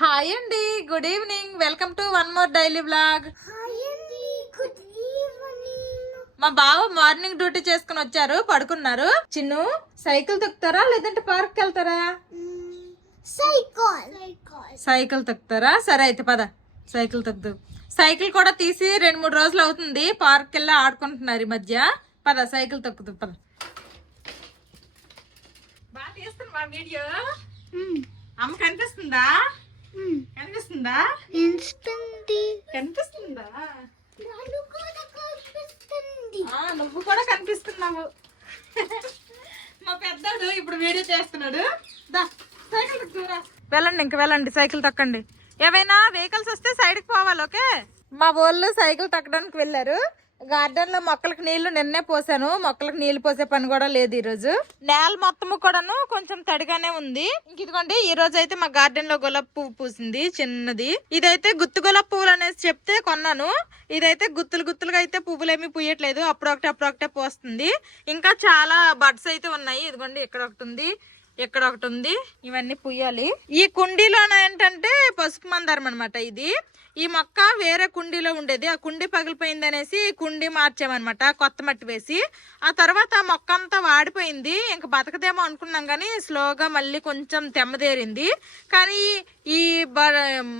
Hi అండి, good evening. Welcome to one more daily blog. మా బావ మార్నింగ్ డ్యూటీ చేసుకుని వచ్చారు, పడుకున్నారు. చిన్ను సైకిల్ తొక్కుతారా లేదంటే పార్క్ వెళ్తారా? సైకిల్ తొక్కుతారా? సరే అయితే పద, సైకిల్ తొక్కుదు. సైకిల్ కూడా తీసి 2-3 రోజులు అవుతుంది, పార్క్ వెళ్ళి ఆడుకుంటున్నారు ఈ మధ్య. పద సైకిల్ తొక్కుదు పద. బాగా తీస్తున్నా వీడియో. అమ్మ కనిపిస్తుందా? కనిపిస్తుందా? కనిపిస్తుందా? నువ్వు కూడా కనిపిస్తున్నావు. మా పెద్దోడు ఇప్పుడు వీడియో చేస్తున్నాడు. వెళ్ళండి, ఇంక వెళ్ళండి, సైకిల్ తొక్కండి. ఏవైనా వెహికల్స్ వస్తే సైడ్ కి పోవాలి, ఓకే? మా వాళ్ళు సైకిల్ తొక్కడానికి వెళ్ళారు. గార్డెన్ లో మొక్కలకు నీళ్లు నిన్నే పోసాను, మొక్కలకు నీళ్లు పోసే పని కూడా లేదు ఈ రోజు. నేల మొత్తము కూడాను కొంచెం తడిగానే ఉంది. ఇంక ఇదిగోండి, ఈ రోజు అయితే మా గార్డెన్ లో గులాబీ పువ్వు పూసింది, చిన్నది. ఇదైతే గుత్తు గులాబీ పువ్వులు అనేసి చెప్తే కొన్నాను. ఇదైతే గుత్తులుగా అయితే పువ్వులు ఏమి పూయట్లేదు, అప్పుడొకటే పోస్తుంది. ఇంకా చాలా బడ్స్ అయితే ఉన్నాయి. ఇదిగోండి, ఇక్కడ ఒకటి ఉంది, ఇక్కడ ఒకటి ఉంది, ఇవన్నీ పుయ్యాలి. ఈ కుండీలో ఏంటంటే పసుపు మందారం అనమాట. ఇది ఈ మొక్క వేరే కుండీలో ఉండేది, ఆ కుండీ పగిలిపోయింది అనేసి కుండీ మార్చామన్నమాట, కొత్త మట్టి వేసి. ఆ తర్వాత ఆ మొక్క అంతా వాడిపోయింది, ఇంక బతకదేమో అనుకున్నాం కానీ స్లోగా మళ్ళీ కొంచెం తెమ్మదేరింది. కానీ ఈ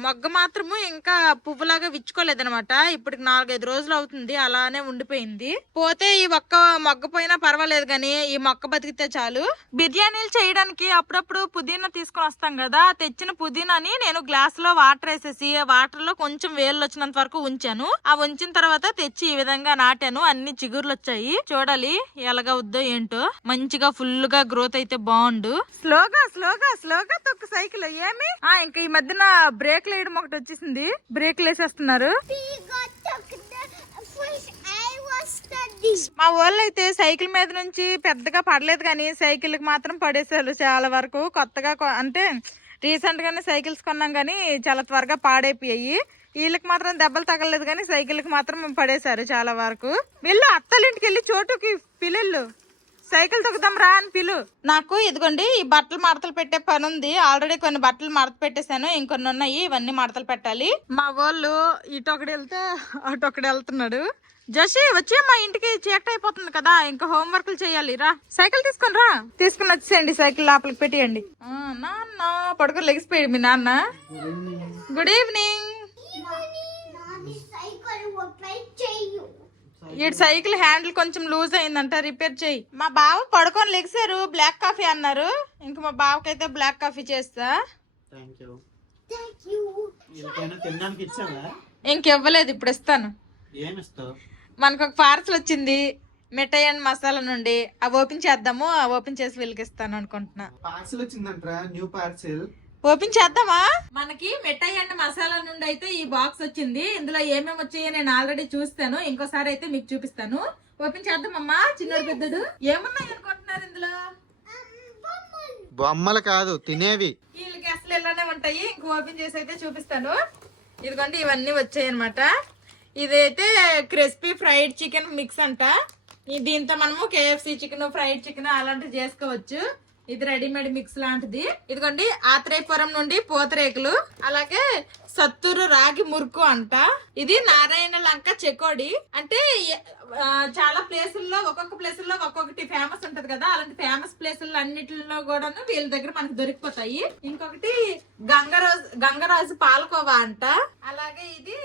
మొగ్గ మాత్రము ఇంకా పువ్వులాగా విచ్చుకోలేదనమాట. ఇప్పటికి 4-5 రోజులు అవుతుంది, అలానే ఉండిపోయింది. పోతే ఈ ఒక్క మొగ్గ పోయినా పర్వాలేదు కానీ ఈ మొక్క బతికితే చాలు. బిర్యానీలు చేయడానికి అప్పుడప్పుడు పుదీనా తీసుకొని వస్తాం కదా, తెచ్చిన పుదీనాని నేను గ్లాస్ లో వాటర్ వేసేసి వాటర్ లో కొంచెం వేళ్ళు వచ్చినంత వరకు ఉంచాను. ఆ ఉంచిన తర్వాత తెచ్చి ఈ విధంగా నాటాను. అన్ని చిగుర్లు వచ్చాయి. చూడాలి ఎలాగా వద్దో ఏంటో. మంచిగా ఫుల్ గా గ్రోత్ అయితే బాగుండు. స్లోగా తొక్కు సైకిల్. ఏమి ఇంకా ఈ మధ్యన బ్రేక్ వేయడం ఒకటి వచ్చేసింది, బ్రేక్లు వేసేస్తున్నారు. మా వాళ్ళు అయితే సైకిల్ మీద నుంచి పెద్దగా పడలేదు కానీ సైకిల్ కి మాత్రం పడేసారు చాలా వరకు. కొత్తగా అంటే రీసెంట్ గానే సైకిల్స్ కొన్నాం కానీ చాలా త్వరగా పాడైపోయాయి. వీళ్ళకి మాత్రం దెబ్బలు తగలలేదు కానీ సైకిల్ కి మాత్రం పడేశారు చాలా వరకు. వీళ్ళు అత్తలింటికి వెళ్ళి చోటుకి పిల్లలు సైకిల్ తొక్కుదాం రా అని పిలు. నాకు ఇదిగోండి ఈ బట్టలు మడతలు పెట్టే పని ఉంది. ఆల్రెడీ కొన్ని బట్టలు మడత పెట్టేశాను, ఇంకొన్ని ఉన్నాయి, ఇవన్నీ మడతలు పెట్టాలి. మా వాళ్ళు ఇటొకటి వెళ్తే అటొకటి వెళ్తున్నాడు. జోషి వచ్చి మా ఇంటికి చీకటి అయిపోతుంది కదా, ఇంకా హోంవర్క్లు చేయాలి. రా సైకిల్ తీసుకుని రా. తీసుకుని వచ్చేయండి, సైకిల్ లోపలికి పెట్టేయండి. నాన్న పడుకొని లెగిసిపోయాడు మీ నాన్న. Good evening. ఈ సైకిల్ హ్యాండిల్ కొంచెం లూజ్ అయిందంట, రిపేర్ చేయి. మా బావ పడుకొని లెగిసారు, బ్లాక్ కాఫీ అన్నారు. ఇంకా మా బావకైతే బ్లాక్ కాఫీ చేస్తా. ఇంకివ్వలేదు, ఇప్పుడు ఇస్తాను. మనకు ఒక పార్సల్ వచ్చింది మిఠాయి అండ్ మసాలా నుండి, అవి ఓపెన్ చేద్దాము. ఓపెన్ చేసి వెలిగిస్తాను అనుకుంటున్నా. పార్సల్ వచ్చిందంట్రా, న్యూ పార్సల్. ఓపెన్ చేద్దామా? మనకి మిఠాయి అండ్ మసాలా నుండి అయితే ఈ బాక్స్ వచ్చింది. ఇందులో ఏమేమి వచ్చాయో నేను ఆల్రెడీ చూస్తాను, ఇంకోసారి అయితే మీకు చూపిస్తాను. ఓపెన్ చేద్దామమ్మా. చిన్నోడు పెద్దడు ఏమున్నాయి అనుకుంటున్నారు ఇందులో? బొమ్మలు కాదు, తినేవి. వీళ్ళకి అసలు ఇలానే ఉంటాయి. ఇంక ఓపెన్ చేసి అయితే చూపిస్తాను. ఇదిగోండి, ఇవన్నీ వచ్చాయి అనమాట. ఇదైతే క్రిస్పీ ఫ్రైడ్ చికెన్ మిక్స్ అంట. దీంతో మనము KFC చికెన్, ఫ్రైడ్ చికెన్ అలాంటివి చేసుకోవచ్చు. ఇది రెడీమేడ్ మిక్స్ లాంటిది. ఇదిగోండి ఆత్రేయపురం నుండి పూతరేకులు, అలాగే సత్తూరు రాగి మురుకు అంట. ఇది నారాయణ లంక చెకోడి. అంటే చాలా ప్లేసుల్లో ఒక్కొక్క ప్లేసుల్లో ఒక్కొక్కటి ఫేమస్ ఉంటది కదా, అలాంటి ఫేమస్ ప్లేసుల్లో అన్నిటిలో కూడా వీళ్ళ దగ్గర మనకు దొరికిపోతాయి. ఇంకొకటి గంగరాజు పాలకోవా అంట. అలాగే ఇది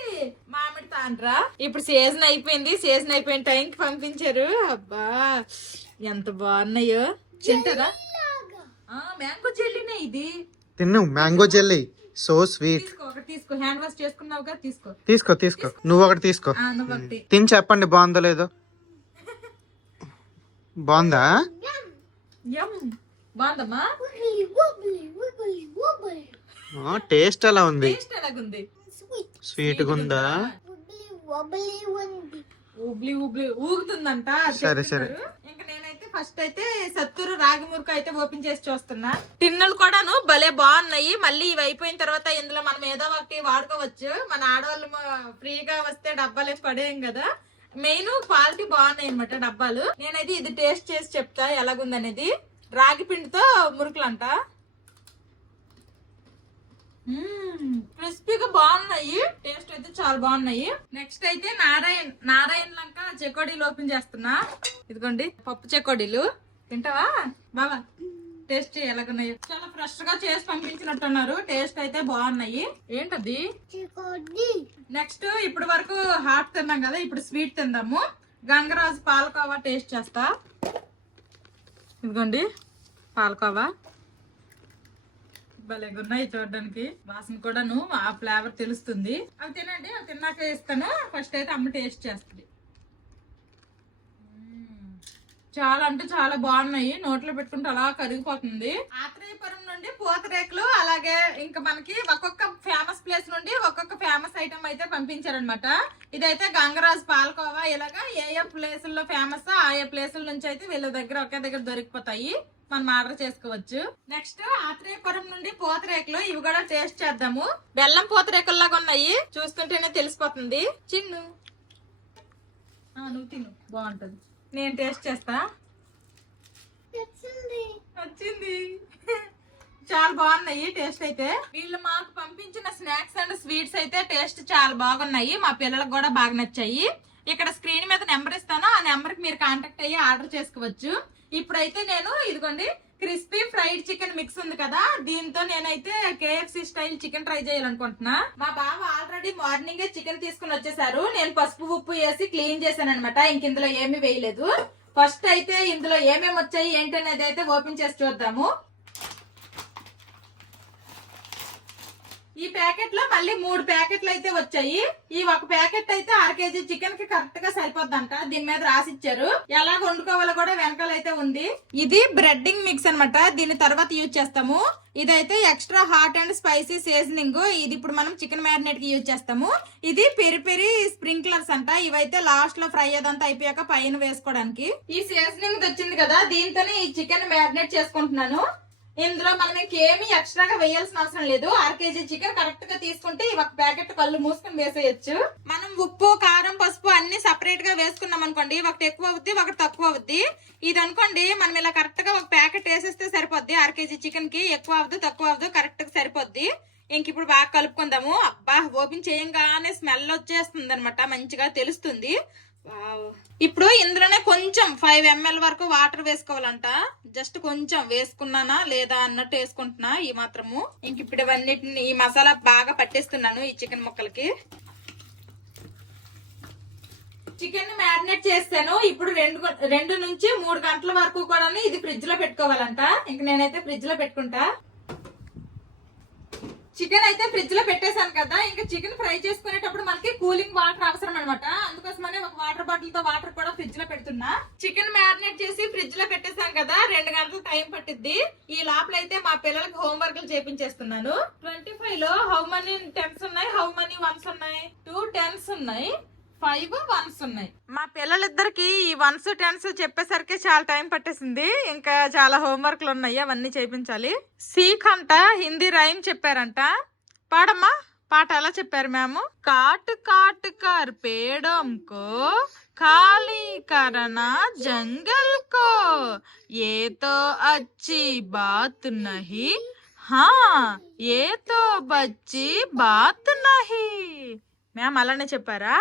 మామిడి తాండ్రా. ఇప్పుడు సీజన్ అయిపోయింది, సీజన్ అయిపోయిన టైంకి పంపించారు. అబ్బా ఎంత బాగున్నాయో. తింటారా? మ్యాంగో జెల్లీనే ఇది. తిన్ను, మ్యాంగో జెల్లీ, సో స్వీట్. తీసుకో, హ్యాండ్ వాష్ చేసుకున్నావు కదా, తీసుకో. నువ్వు ఒకటి తీసుకో, తిని చెప్పండి బాగుందో లేదో. బాగుందా? బాగుందమ్మా. టేస్ట్ ఎలా ఉంది? స్వీట్ ఉందా? ఊగుతుందంట. సరే. ఇంకా నేనైతే ఫస్ట్ అయితే సత్తూరు రాగి మురుకు అయితే ఓపెన్ చేసి చూస్తున్నా. టిన్నులు కూడాను భలే బాగున్నాయి. మళ్ళీ ఇవి అయిపోయిన తర్వాత ఇందులో మనం ఏదో ఒకటి వాడుకోవచ్చు. మన ఆడవాళ్ళు ఫ్రీగా వస్తే డబ్బాలు పడేయం కదా. మెయిన్ క్వాలిటీ బాగున్నాయి అనమాట డబ్బాలు. నేనైతే ఇది టేస్ట్ చేసి చెప్తా ఎలాగుందనేది. రాగి పిండితో మురుకులు అంట. క్రిస్పీగా బాగున్నాయి, టేస్ట్ అయితే చాలా బాగున్నాయి. నెక్స్ట్ అయితే నారాయణ లంక చెకోడీలు ఓపెన్ చేస్తున్నా. ఇదిగోండి పప్పు చెకోడీలు, తింటావా బాబా? టేస్ట్ ఎలాగున్నాయి? చాలా ఫ్రెష్ గా చేసి పంపించినట్టున్నారు. టేస్ట్ అయితే బాగున్నాయి. ఏంటది? నెక్స్ట్ ఇప్పుడు వరకు హాట్ తిన్నాం కదా, ఇప్పుడు స్వీట్ తిందాము. గంగరాజు పాలకోవా టేస్ట్ చేస్తా. ఇదిగోండి పాలకోవా, భలేగా ఉన్నాయి చూడడానికి. వాసన కూడాను ఆ ఫ్లేవర్ తెలుస్తుంది. అవి తినండి, అవి తిన్నాక ఇస్తాను. ఫస్ట్ అయితే అమ్మ టేస్ట్ చేస్తుంది. చాలా అంటే చాలా బాగున్నాయి. నోట్లో పెట్టుకుంటే అలా కరిగిపోతుంది. ఆత్రేయపురం నుండి పూతరేకులు, అలాగే ఇంకా మనకి ఒక్కొక్క ఫేమస్ ప్లేస్ నుండి ఒక్కొక్క ఫేమస్ ఐటమ్ అయితే పంపించారనమాట. ఇదైతే గంగరాజు పాలకోవా. ఇలాగా ఏ ప్లేసుల్లో ఫేమస్ ఆయా ప్లేసుల నుంచి అయితే వీళ్ళ దగ్గర ఒకే దగ్గర దొరికిపోతాయి, మనం ఆర్డర్ చేసుకోవచ్చు. నెక్స్ట్ ఆత్రేయపురం నుండి పూతరేకులు, ఇవి కూడా టేస్ట్ చేద్దాము. బెల్లం పూతరేకుల్లాగా ఉన్నాయి, చూస్తుంటేనే తెలిసిపోతుంది. చిన్ను నువ్వు తిను, బాగుంటది. నేను టేస్ట్ చేస్తా. వచ్చింది చాలా బాగున్నాయి టేస్ట్ అయితే. వీళ్ళు మాకు పంపించిన స్నాక్స్ అండ్ స్వీట్స్ అయితే టేస్ట్ చాలా బాగున్నాయి. మా పిల్లలకు కూడా బాగా నచ్చాయి. ఇక్కడ స్క్రీన్ మీద నెంబర్ ఇస్తాను, ఆ నెంబర్ కి మీరు కాంటాక్ట్ అయ్యి ఆర్డర్ చేసుకోవచ్చు. ఇప్పుడైతే నేను ఇదిగోండి క్రిస్పీ ఫ్రైడ్ చికెన్ మిక్స్ ఉంది కదా, దీంతో నేనైతే KFC స్టైల్ చికెన్ ట్రై చేయాలనుకుంటున్నా. మా బావ ఆల్రెడీ మార్నింగే చికెన్ తీసుకుని వచ్చేసారు. నేను పసుపు ఉప్పు వేసి క్లీన్ చేశాను అనమాట. ఇంక ఇందులో ఏమీ వేయలేదు. ఫస్ట్ అయితే ఇందులో ఏమేమి వచ్చాయి ఏంటనేది అయితే ఓపెన్ చేసి చూద్దాము. ఈ ప్యాకెట్ లో మళ్ళీ 3 ప్యాకెట్లు అయితే వచ్చాయి. ఈ ఒక ప్యాకెట్ అయితే 1/2 kg చికెన్ కి కరెక్ట్ గా సరిపోద్దంట. దీని మీద రాసిచ్చారు, ఎలా వండుకోవాలో కూడా వెనకాల అయితే ఉంది. ఇది బ్రెడ్డింగ్ మిక్స్ అన్నమాట, దీని తర్వాత యూజ్ చేస్తాము. ఇదైతే extra hot and spicy seasoning, ఇది ఇప్పుడు మనం చికెన్ మ్యారినేట్ కి యూజ్ చేస్తాము. ఇది పెరి పెరి స్ప్రింక్లర్స్ అంట, ఇవైతే లాస్ట్ లో ఫ్రై అదంతా అయిపోయాక పైన వేసుకోవడానికి. ఈ సీజనింగ్ వచ్చింది కదా, దీంతోనే ఈ చికెన్ మ్యారినేట్ చేసుకుంటున్నాను. ఇందులో మనం ఇంకేమి ఎక్స్ట్రాగా వేయాల్సిన అవసరం లేదు. 1/2 kg చికెన్ కరెక్ట్ గా తీసుకుంటే ఒక ప్యాకెట్ కళ్ళు మూసుకొని వేసేయచ్చు. మనం ఉప్పు కారం పసుపు అన్ని సపరేట్ గా వేసుకున్నాం అనుకోండి, ఒకటి ఎక్కువ అవుద్ది ఒకటి తక్కువ అవుద్ది. ఇది అనుకోండి మనం ఇలా కరెక్ట్ గా ఒక ప్యాకెట్ వేసేస్తే సరిపోద్ది. 1/2 kg చికెన్ కి ఎక్కువ అవ్వదు తక్కువ అవ్వదు, కరెక్ట్ గా సరిపోద్ది. ఇంక ఇప్పుడు బాగా కలుపుకుందాము. అబ్బా ఓపెన్ చేయంగానే స్మెల్ వచ్చేస్తుంది అనమాట, మంచిగా తెలుస్తుంది. ఇప్పుడు ఇందులోనే కొంచెం 5 ml వరకు వాటర్ వేసుకోవాలంట. జస్ట్ కొంచెం వేసుకున్నానా లేదా అన్నట్టు వేసుకుంటున్నా, ఈ మాత్రము. ఇంక ఇప్పుడు ఇవన్నిటిని ఈ మసాలా బాగా పట్టేస్తున్నాను ఈ చికెన్ ముక్కలకి. చికెన్ మ్యారినేట్ చేస్తాను. ఇప్పుడు 2 నుంచి 3 గంటల వరకు కూడా ఇది ఫ్రిడ్జ్ లో పెట్టుకోవాలంట. ఇంక నేనైతే ఫ్రిడ్జ్ లో పెట్టుకుంటా. చికెన్ అయితే ఫ్రిడ్జ్ లో పెట్టేశాను కదా, ఇంకా చికెన్ ఫ్రై చేసుకునేటప్పుడు మనకి కూలింగ్ వాటర్ అవసరం అనమాట. అందుకోసమనే ఒక వాటర్ బాటిల్ తో వాటర్ కూడా ఫ్రిడ్జ్ లో పెడుతున్నా. చికెన్ మ్యారినేట్ చేసి ఫ్రిడ్జ్ లో పెట్టేశాను కదా, 2 గంటలు టైం పట్టిద్ది. ఈ లోపల అయితే మా పిల్లలకి హోంవర్క్లు చేపించేస్తున్నాను. 25 లో హౌ మనీ 10s ఉన్నాయి, హౌ మనీ 1s ఉన్నాయి? 2 10s ఉన్నాయి, 5 1s ఉన్నాయి. మా పిల్లలిద్దరికి ఈ 1s 10s చెప్పేసరికి చాలా టైం పట్టేసింది. ఇంకా చాలా హోంవర్క్లు ఉన్నాయి, అవన్నీ చేయించాలి. సీక్ అంట హిందీ రైమ్ చెప్పారంట. పాడమ్మా, పాట ఎలా చెప్పారు మ్యామ్? కాట్ కాట్ కర్ పేడం కో ఖాళీ కరనా జంగల్ కో ఏ తో అచ్చి బాత్ నహీ హా ఏ తో బచ్చి బాత్ నహీ. మ్యామ్ అలానే చెప్పారా?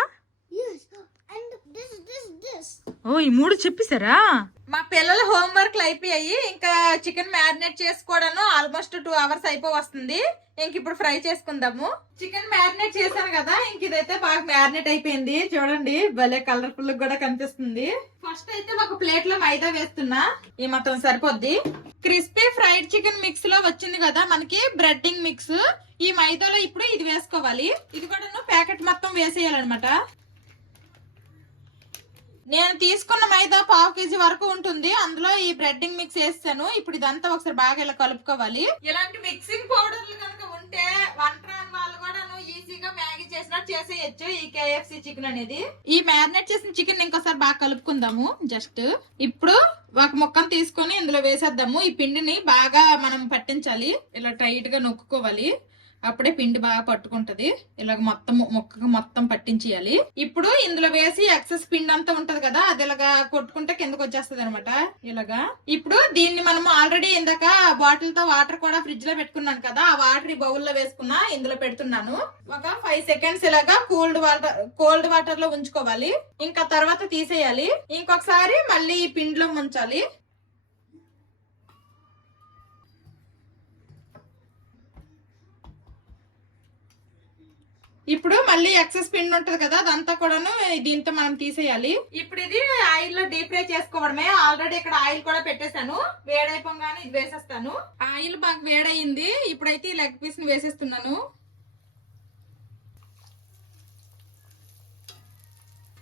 ఓ ఈ 3 చెప్పేశారా? మా పిల్లల హోంవర్క్లు అయిపోయాయి. ఇంకా చికెన్ మ్యారినేట్ చేసుకోవడం ఆల్మోస్ట్ 2 hours అయిపోవస్తుంది. ఇంక ఇప్పుడు ఫ్రై చేసుకుందాము. చికెన్ మ్యారినేట్ చేశాను కదా, ఇంక ఇదైతే బాగా మ్యారినేట్ అయిపోయింది. చూడండి భలే కలర్ఫుల్ కూడా కనిపిస్తుంది. ఫస్ట్ అయితే ఒక ప్లేట్ లో మైదా వేస్తున్నా, ఈ మొత్తం సరిపోద్ది. క్రిస్పీ ఫ్రైడ్ చికెన్ మిక్స్ లో వచ్చింది కదా మనకి బ్రెడ్డింగ్ మిక్స్, ఈ మైదాలో ఇప్పుడు ఇది వేసుకోవాలి. ఇది కూడా ప్యాకెట్ మొత్తం వేసేయాలన్నమాట. నేను తీసుకున్న మైదా 1/2 kg వరకు ఉంటుంది. అందులో ఈ బ్రెడ్డింగ్ మిక్స్ వేస్తాను. ఇప్పుడు ఇదంతా ఒకసారి బాగా ఇలా కలుపుకోవాలి. ఇలాంటి మిక్సింగ్ పౌడర్లు కనుక ఉంటే వంట రాని వాళ్ళు కూడా ఈజీగా మ్యాగీ చేసినట్టు చేసేయచ్చు ఈ KFC చికెన్ అనేది. ఈ మ్యారినేట్ చేసిన చికెన్ ఇంకోసారి బాగా కలుపుకుందాము. జస్ట్ ఇప్పుడు ఒక ముక్కను తీసుకొని ఇందులో వేసేద్దాము. ఈ పిండిని బాగా మనం పట్టించాలి, ఇలా టైట్ గా నొక్కుకోవాలి. అప్పుడే పిండి బాగా పట్టుకుంటది. ఇలాగ మొత్తం ముక్కకు మొత్తం పట్టించేయాలి. ఇప్పుడు ఇందులో వేసి ఎక్సెస్ పిండి అంతా ఉంటది కదా, అది ఇలాగా కొట్టుకుంటే కిందకు వచ్చేస్తది అనమాట. ఇలాగా ఇప్పుడు దీన్ని మనం ఆల్రెడీ ఇందాక బాటిల్ తో వాటర్ కూడా ఫ్రిడ్జ్ లో పెట్టుకున్నాను కదా, ఆ వాటర్ ఈ బౌల్ లో వేసుకున్నా, ఇందులో పెడుతున్నాను. ఒక 5 సెకండ్స్ ఇలాగా కోల్డ్ వాటర్ లో ఉంచుకోవాలి. ఇంకా తర్వాత తీసేయాలి. ఇంకొకసారి మళ్ళీ ఈ పిండిలో ముంచాలి. ఇప్పుడు మళ్ళీ ఎక్సెస్ పిండి ఉంటది కదా, అదంతా కూడాను దీంతో మనం తీసేయాలి. ఇప్పుడు ఇది ఆయిల్ లో డీప్ ఫ్రై చేసుకోవడమే. ఆల్రెడీ ఇక్కడ ఆయిల్ కూడా పెట్టేశాను. వేడైపోగానే ఇది వేసేస్తాను. ఆయిల్ బాగా వేడయింది. ఇప్పుడైతే ఈ లెగ్ పీస్ ని వేసేస్తున్నాను.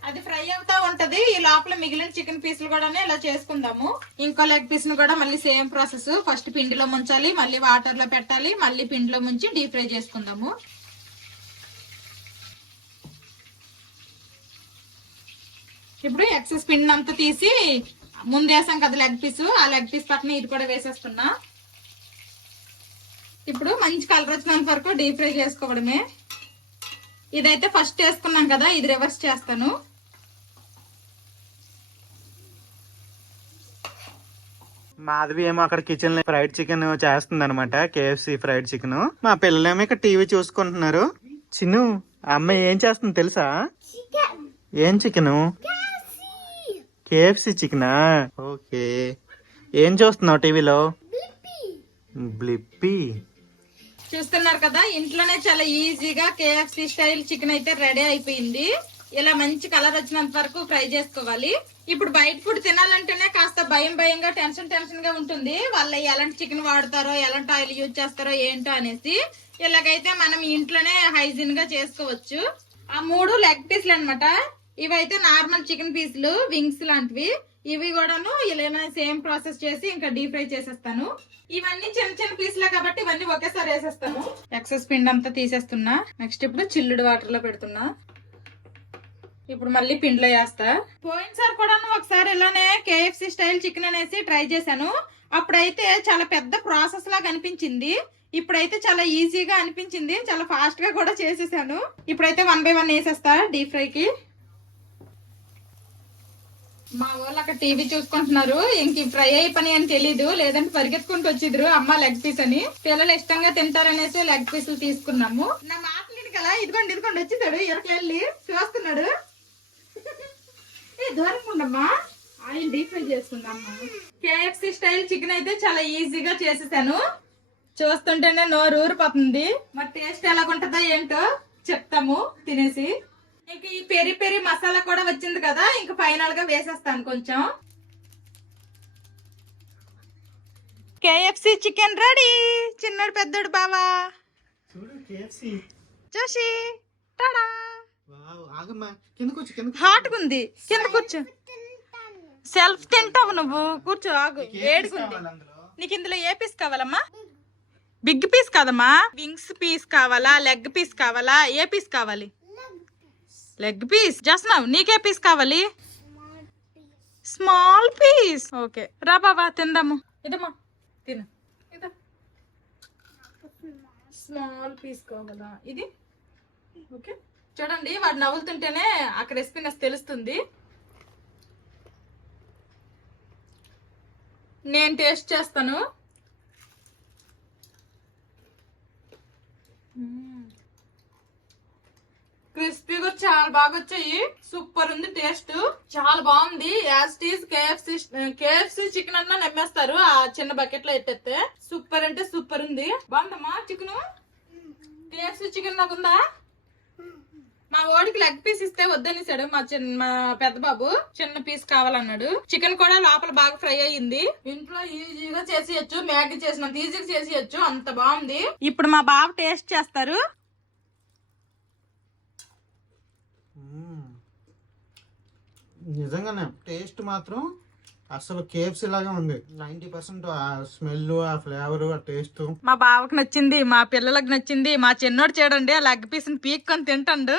అది ఫ్రై అవుతా ఉంటది. ఈ లోపల మిగిలిన చికెన్ పీసులు కూడా ఇలా చేసుకుందాము. ఇంకో లెగ్ పీస్ ను కూడా మళ్ళీ సేమ్ ప్రాసెస్. ఫస్ట్ పిండిలో ముంచాలి, మళ్ళీ వాటర్ లో పెట్టాలి, మళ్ళీ పిండిలో ముంచి డీప్ ఫ్రై చేసుకుందాము. ఇప్పుడు ఎక్సెస్ పిండి అంతా తీసి ముందు వేసాం కదా లెగ్ పీస్, ఆ లెగ్ పీస్ పక్కన ఇది కూడా వేసేస్తున్నా. ఇప్పుడు మంచి కలర్ వచ్చినంత వరకు డీప్ ఫ్రై చేసుకోవడమే. ఇదైతే ఫస్ట్ వేసుకున్నాం కదా, ఇది రివర్స్ చేస్తాను. మాధవి ఏమో అక్కడ కిచెన్ లో ఫ్రైడ్ చికెన్ చేస్తుంది అనమాట, KFC ఫ్రైడ్ చికెన్. మా పిల్లలేమో ఇక్కడ టీవీ చూసుకుంటున్నారు. చిన్ను, అమ్మాయి ఏం చేస్తుంది తెలుసా? ఏం చికెన్? KFC చికెనా? ఓకే. ఏం చూస్తున్నావు టీవీలో? బ్లిప్పి. చూస్తున్నారు కదా, ఇంట్లోనే చాలా ఈజీగా KFC స్టైల్ చికెన్ అయితే రెడీ అయిపోయింది. ఇలా మంచి కలర్ వచ్చినంత వరకు ఫ్రై చేసుకోవాలి. ఇప్పుడు బయట ఫుడ్ తినాలంటేనే కాస్త భయంగా టెన్షన్ గా ఉంటుంది. వాళ్ళు ఎలాంటి చికెన్ వాడతారో, ఎలాంటి ఆయిల్ యూజ్ చేస్తారో ఏంటో అనేసి. ఇలాగైతే మనం ఇంట్లోనే హైజీన్ గా చేసుకోవచ్చు. ఆ 3 లెగ్ పీస్లు అనమాట. ఇవైతే నార్మల్ చికెన్ పీసులు, వింగ్స్ లాంటివి. ఇవి కూడాను ఇలా సేమ్ ప్రాసెస్ చేసి ఇంకా డీప్ ఫ్రై చేసేస్తాను. ఇవన్నీ చిన్న పీసులే కాబట్టి ఇవన్నీ ఒకేసారి వేసేస్తాను. ఎక్సెస్ పిండి అంతా తీసేస్తున్నా. నెక్స్ట్ ఇప్పుడు చిల్లుడు వాటర్ లో పెడుతున్నా. ఇప్పుడు మళ్ళీ పిండిలో వేస్తా. పోయినసారి కూడాను ఒకసారి ఇలానే KFC స్టైల్ చికెన్ అనేసి ట్రై చేశాను. అప్పుడైతే చాలా పెద్ద ప్రాసెస్ లాగా అనిపించింది. ఇప్పుడైతే చాలా ఈజీగా అనిపించింది. చాలా ఫాస్ట్ గా కూడా చేసేసాను. ఇప్పుడైతే 1 by 1 వేసేస్తా డీప్ ఫ్రైకి. మా వాళ్ళు అక్కడ టీవీ చూసుకుంటున్నారు. ఇంక ఫ్రై అయ్యి పని అని తెలీదు, లేదంటే పరిగెత్తుకుంటూ వచ్చిದ್ರು అమ్మ లెగ్ పీస్ అని. పిల్లలు ఇష్టంగా తింటారనేసి లెగ్ పీసులు తీసుకున్నాము. నా మాటలు కదా, ఇదిగోండి వచ్చేసాడు. ఎరకెళ్ళి చూస్తున్నాడు. దూరంగా ఉండమ్మా, ఆయిల్ డీప్ ఫ్రై చేసుకుందామ్మా. KFC స్టైల్ చికెన్ అయితే చాలా ఈజీగా చేసేసాను. చూస్తుంటేనే నోరు ఊరిపోతుంది. మరి టేస్ట్ ఎలాగుంటుందో ఏంటో చెప్తాము తినేసి. ఇంక ఈ పెరి మసాలా కూడా వచ్చింది కదా, ఇంక ఫైనల్ గా వేసేస్తాను కొంచెం. KFC chicken ready. చిన్నడు పెద్దడు బావా చూసి టాడా. హాట్ ఉంది, కింద కూర్చో. సెల్ఫ్ తింటావు నువ్వు, కూర్చో. ఆగు, వేడుకుంది. నీకు ఇందులో ఏ పీస్ కావాలమ్మా? బిగ్ పీస్ కాదమ్మా, వింగ్స్ పీస్ కావాలా, లెగ్ పీస్ కావాలా? ఏ పీస్ కావాలి? Leg piece. జస్నావ్, నీకే పీస్ కావాలి? Small piece. ఓకే రా బాబా తిందాము. ఇదమ్మా తిను. స్మాల్ పీస్ కావాలా? ఇది ఓకే. చూడండి, వాడు నవ్వులుతుంటేనే ఆ క్రిస్పీనెస్ తెలుస్తుంది. నేను టేస్ట్ చేస్తాను. క్రిస్పీగా చాలా బాగా వచ్చాయి. సూపర్ ఉంది టేస్ట్, చాలా బాగుంది. యాజ్ టీజ్ KFC చికెన్ అన్నా నమ్మేస్తారు ఆ చిన్న బకెట్ లో ఎట్టేస్తే. సూపర్ అంటే సూపర్ ఉంది. బాగుందమ్మా చికెన్? KFC chicken నాకుందా? మా ఓడికి లెగ్ పీస్ ఇస్తే వద్దనిసాడు మా పెద్ద బాబు. చిన్న పీస్ కావాలన్నాడు. చికెన్ కూడా లోపల బాగా ఫ్రై అయ్యింది. ఇంట్లో ఈజీగా చేసేయచ్చు, మ్యాగీ చేసినంత ఈజీగా చేసేయచ్చు, అంత బాగుంది. ఇప్పుడు మా బాబు టేస్ట్ చేస్తారు. నిజంగానే టేస్ట్ మాత్రం అసలు KFC లాగా ఉంది. 90% ఆ స్మెల్, ఆ ఫ్లేవర్, ఆ టేస్ట్ మా బావకు నచ్చింది, మా పిల్లలకు నచ్చింది. మా చిన్నోడు చూడండి ఆ లెగ్ పీస్ ని పీక్కొని తింటాడు.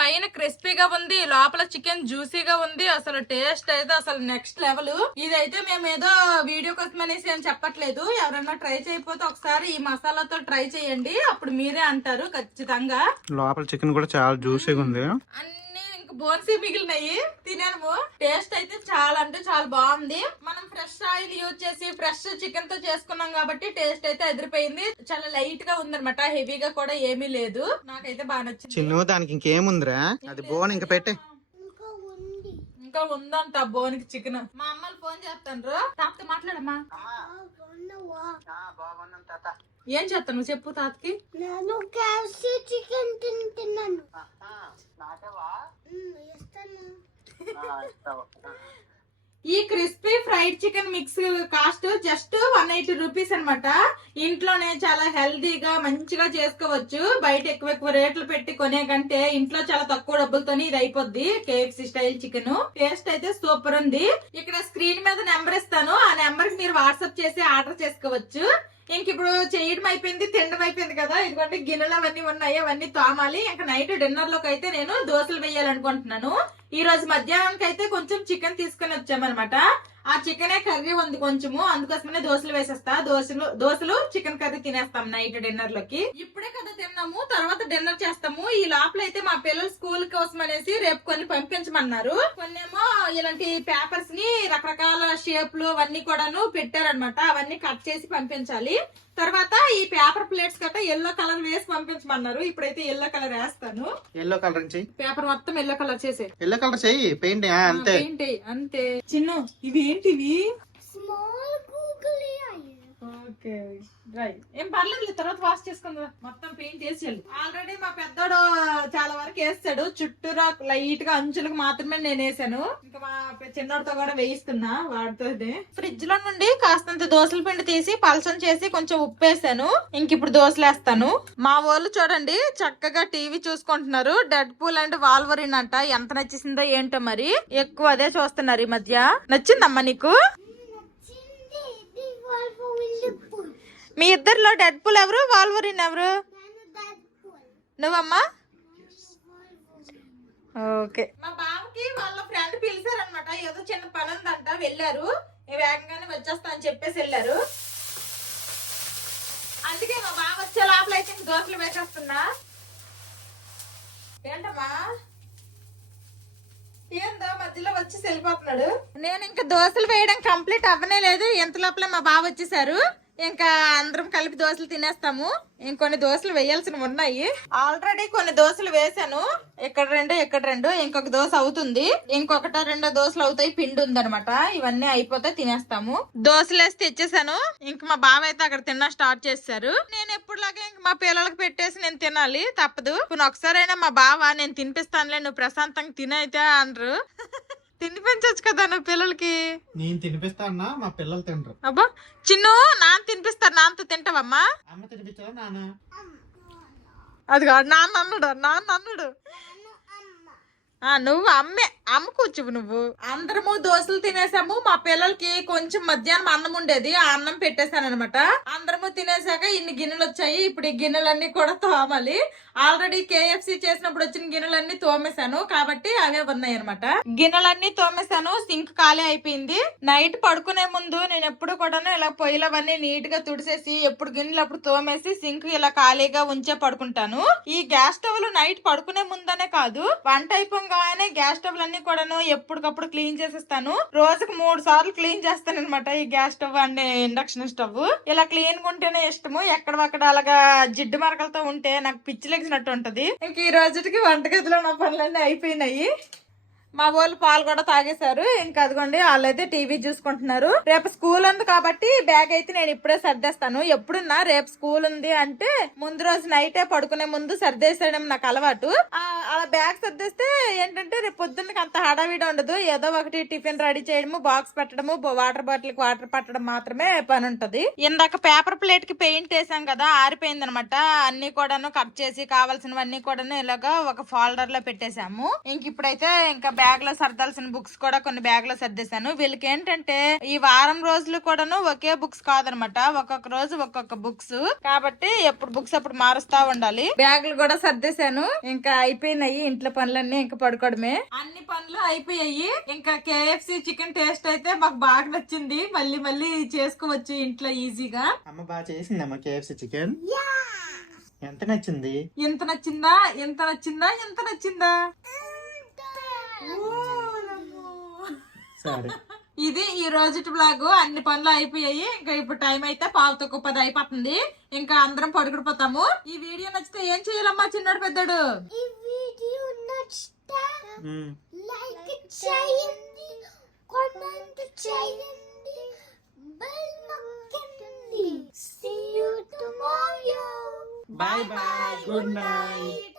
పైన క్రిస్పీగా ఉంది, లోపల చికెన్ జ్యూసీగా ఉంది. అసలు టేస్ట్ అయితే అసలు నెక్స్ట్ లెవెల్. ఇదైతే మేము ఏదో వీడియో కోసం అనేసి అని చెప్పట్లేదు. ఎవరైనా ట్రై చేయకపోతే ఒకసారి ఈ మసాలాతో ట్రై చేయండి, అప్పుడు మీరే అంటారు ఖచ్చితంగా. లోపల చికెన్ కూడా చాలా జ్యూసీగా ఉంది. అన్ని ఇంకా బోన్సీ మిగిలినాయి, తినేము. టేస్ట్ అయితే చాలా అంటే చాలా బాగుంది. మనం ఫ్రెష్ ఆయిల్ యూజ్ చేసి ఫ్రెష్ చికెన్ తో చేసుకున్నాం కాబట్టి టేస్ట్ అయితే ఎదిరిపోయింది. చాలా లైట్ గా ఉందన్నమాట, హెవీగా కూడా ఏమీ లేదు. నాకైతే బాగా నచ్చింది. చిన్ను దానికి ఇంకేముందిరా, అది బోన్ ఇంకా పెట్టే. ఇంకా ఉందంట బోనికి చికెన్. మా అమ్మలు ఫోన్ చేస్తాను, తాతతో మాట్లాడమ్మా. ఏం చేస్తాను చెప్పు తాతకి. నేను కేఎఫ్సి చికెన్ తింటున్నాను. ఈ crispy fried chicken mix cost just 180 rupees అనమాట. ఇంట్లోనే చాలా హెల్దీగా మంచిగా చేసుకోవచ్చు. బయట ఎక్కువ రేట్లు పెట్టి కొనే కంటే ఇంట్లో చాలా తక్కువ డబ్బులతోనే ఇది అయిపోద్ది. కేఎఫ్సి స్టైల్ చికెన్ టేస్ట్ అయితే సూపర్ ఉంది. ఇక్కడ స్క్రీన్ మీద నెంబర్ ఇస్తాను, ఆ నెంబర్ కి మీరు వాట్సాప్ చేసి ఆర్డర్ చేసుకోవచ్చు. ఇంక ఇప్పుడు చేయడం అయిపోయింది, తినడం అయిపోయింది కదా. ఇదిగోండి గిన్నెలు అవన్నీ ఉన్నాయి, అవన్నీ తోమాలి. ఇంకా నైట్ డిన్నర్ లోకి అయితే నేను దోశలు వేయాలనుకుంటున్నాను. ఈ రోజు మధ్యాహ్నానికి అయితే కొంచెం చికెన్ తీసుకుని వచ్చామన్నమాట. ఆ చికెనే కర్రీ ఉంది కొంచెము, అందుకోసమనే దోశలు వేసేస్తా. దోశలు చికెన్ కర్రీ తినేస్తాం నైట్ డిన్నర్ లోకి. ఇప్పుడే కదా తిన్నాము, తర్వాత డిన్నర్ చేస్తాము. ఈ లోపల అయితే మా పిల్లలు స్కూల్ కోసం అనేసి రేపు కొన్ని పంపించమన్నారు. కొన్నేమో ఇలాంటి పేపర్స్ ని రకరకాల షేప్లు అవన్నీ కూడాను పెట్టారనమాట. అవన్నీ కట్ చేసి పంపించాలి. తర్వాత ఈ పేపర్ ప్లేట్స్ కట్ట ఎల్లో కలర్ వేసి పంపించమన్నారు. ఇప్పుడైతే ఎల్లో కలర్ వేస్తాను. ఎల్లో కలర్ చెయ్యి, పేపర్ మొత్తం ఎల్లో కలర్ చేసే. ఎల్లో కలర్ చెయ్యి, పెయింట్ అంతే. అంతే చిన్ను. ఇవి ఏంటివి? స్మాల్ గూగుల్ ఓకే రైట్, ఏం పర్లేదు, తర్వాత వాష్ చేసుకుందా. మొత్తం పెయింట్ వేసేయాలి. ఆల్రెడీ మా పెద్దోడు చాలా వరకు వేస్తాడు, చుట్టూరా లైట్ గా అంచులకు మాత్రమే నేను వేసాను. ఇంకా మా చిన్నోడితో కూడా వేయిస్తున్నా వాడితో. ఫ్రిడ్జ్ లో నుండి కాస్తంత దోశల పిండి తీసి పలసం చేసి కొంచెం ఉప్పు వేసాను. ఇంక ఇప్పుడు దోశలు వేస్తాను. మా వాళ్ళు చూడండి చక్కగా టీవీ చూసుకుంటున్నారు. డెడ్ పూల్ అండ్ వాల్వరిన్ అంట, ఎంత నచ్చేసిందో ఏంటో మరి. ఎక్కువ అదే చూస్తున్నారు ఈ మధ్య. నచ్చిందమ్మా నీకు? మీ ఇద్దరిలో డెడ్ పూల్ ఎవరు, వాల్వరిన్ ఎవరు? నువ్వమ్మా? ఓకే. మా బావకి వాళ్ళ ఫ్రెండ్ పిలిచారనమాట, ఏదో చిన్న పని ఉందంట, వెళ్ళారు. వేగంగానే వచ్చేస్తా అని చెప్పేసి వెళ్ళారు. అందుకే మా బావ వచ్చే లోపల అయితే దోశలు వేసేస్తున్నా. ఏంటమ్మా ఏందో మధ్యలో వచ్చి వెళ్ళిపోతున్నాడు. నేను ఇంకా దోశలు వేయడం కంప్లీట్ అవ్వనే లేదు, ఎంత లోపల మా బావ వచ్చేసారు. ఇంకా అందరం కలిపి దోశలు తినేస్తాము. ఇంకొన్ని దోశలు వేయాల్సినవి ఉన్నాయి. ఆల్రెడీ కొన్ని దోశలు వేసాను, ఇక్కడ రెండు, ఇంకొక దోశ అవుతుంది. ఇంకొకటో రెండో దోశలు అవుతాయి, పిండి ఉందనమాట. ఇవన్నీ అయిపోతే తినేస్తాము. దోశలు వేసి తెచ్చేసాను. ఇంక మా బావ అయితే అక్కడ తిన్నా స్టార్ట్ చేశారు. నేను ఎప్పుడులాగా ఇంక మా పిల్లలకు పెట్టేసి నేను తినాలి, తప్పదు. ఒకసారైనా మా బావ నేను తినిపిస్తానులే, నువ్వు ప్రశాంతంగా తినైతే అనరు. తినిపించచ్చు కదా నువ్వు పిల్లలకి. నేను తినిపిస్తానా, మా పిల్లలు తినరు. అబ్బా చిన్ను, నాన్న తినిపిస్తారు, నాన్నతో తింటావమ్మా? అమ్మ తినిపించదా నాన్న? అది కాదు, నాన్న అన్నాడు. నువ్వు అమ్మ కూర్చు. నువ్వు అందరము దోశలు తినేసాము. మా పిల్లలకి కొంచెం మధ్యాహ్నం అన్నం ఉండేది, ఆ అన్నం పెట్టేశాను అనమాట. అందరము తినేసాక ఇన్ని గిన్నెలు వచ్చాయి. ఇప్పుడు ఈ గిన్నెలన్నీ కూడా తోమాలి. ఆల్రెడీ కేఎఫ్సి చేసినప్పుడు వచ్చిన గిన్నెలన్నీ తోమేశాను కాబట్టి అవే ఉన్నాయి అనమాట. గిన్నెలన్నీ తోమేశాను, సింక్ ఖాళీ అయిపోయింది. నైట్ పడుకునే ముందు నేను ఎప్పుడు కూడా ఇలా పొయ్యిలవన్నీ నీట్ గా తుడిసేసి ఎప్పుడు గిన్నెలు అప్పుడు తోమేసి సింక్ ఇలా ఖాళీగా ఉంచే పడుకుంటాను. ఈ గ్యాస్ స్టవ్లు నైట్ పడుకునే ముందనే కాదు, వంట అయిపోగానే గ్యాస్ స్టవ్ అన్ని కూడాను ఎప్పటికప్పుడు క్లీన్ చేసేస్తాను. రోజుకు 3 సార్లు క్లీన్ చేస్తాను అనమాట ఈ gas stove and induction stove. ఇలా క్లీన్ గా ఉంటేనే ఇష్టము. ఎక్కడక్కడ అలాగా జిడ్డు మరకలతో ఉంటే నాకు పిచ్చి లెగిసినట్టు ఉంటది. ఇంక ఈ రోజుకి వంటగదిలో నా పనులన్నీ అయిపోయినాయి. మా వాళ్ళు పాలు కూడా తాగేశారు. ఇంకా అదిగోండి వాళ్ళైతే టీవీ చూసుకుంటున్నారు. రేపు స్కూల్ ఉంది కాబట్టి బ్యాగ్ అయితే నేను ఇప్పుడే సర్దేస్తాను. ఎప్పుడున్నా రేపు స్కూల్ ఉంది అంటే ముందు రోజు నైటే పడుకునే ముందు సర్దేసేయడం నాకు అలవాటు. అలా బ్యాగ్ సర్దేస్తే ఏంటంటే రేపు పొద్దున్నకి అంత హడావిడి ఉండదు. ఏదో ఒకటి టిఫిన్ రెడీ చేయడము, బాక్స్ పెట్టడము, వాటర్ బాటిల్ కి వాటర్ పట్టడం మాత్రమే పని ఉంటది. ఇందాక పేపర్ ప్లేట్ కి పెయింట్ వేసాం కదా, ఆరిపోయింది అనమాట. అన్ని కూడాను కట్ చేసి కావాల్సినవన్నీ కూడాను ఇలాగా ఒక ఫోల్డర్ లో పెట్టేశాము. ఇంక ఇప్పుడైతే ఇంకా బ్యాగ్ లో సర్దాల్సిన బుక్స్ కూడా కొన్ని బ్యాగ్ లో సర్దేశాను. వీళ్ళకి ఏంటంటే ఈ వారం రోజులు కూడాను ఒకే బుక్స్ కాదనమాట, ఒక్కొక్క రోజు ఒక్కొక్క బుక్స్ కాబట్టి ఎప్పుడు బుక్స్ అప్పుడు మారుస్తా ఉండాలి. బ్యాగులు కూడా సర్దేశాను, ఇంకా అయిపోయినాయి ఇంట్లో పనులన్నీ, ఇంకా పడుకోవడమే. అన్ని పనులు అయిపోయాయి. ఇంకా KFC చికెన్ టేస్ట్ అయితే మాకు బాగా నచ్చింది. మళ్ళీ మళ్ళీ చేసుకోవచ్చు ఇంట్లో ఈజీగా. అమ్మ బాగా చేసిందమ్మా KFC చికెన్. ఎంత నచ్చింది? ఎంత నచ్చిందా, ఎంత నచ్చిందా, ఎంత నచ్చిందా? సరే, ఇది ఈ రోజు బ్లాగ్. అన్ని పనులు అయిపోయాయి. ఇంకా ఇప్పుడు టైం అయితే 9:10 అయిపోతుంది. ఇంకా అందరం పడుకుడిపోతాము. ఈ వీడియో నచ్చితే ఏం చేయాలమ్మా చిన్నోడు పెద్దోడు? ఈ వీడియో నచ్చితే లైక్ చేయండి, కామెంట్ చేయండి, బెల్ నొక్కండి. See you tomorrow. Bye bye. Good night.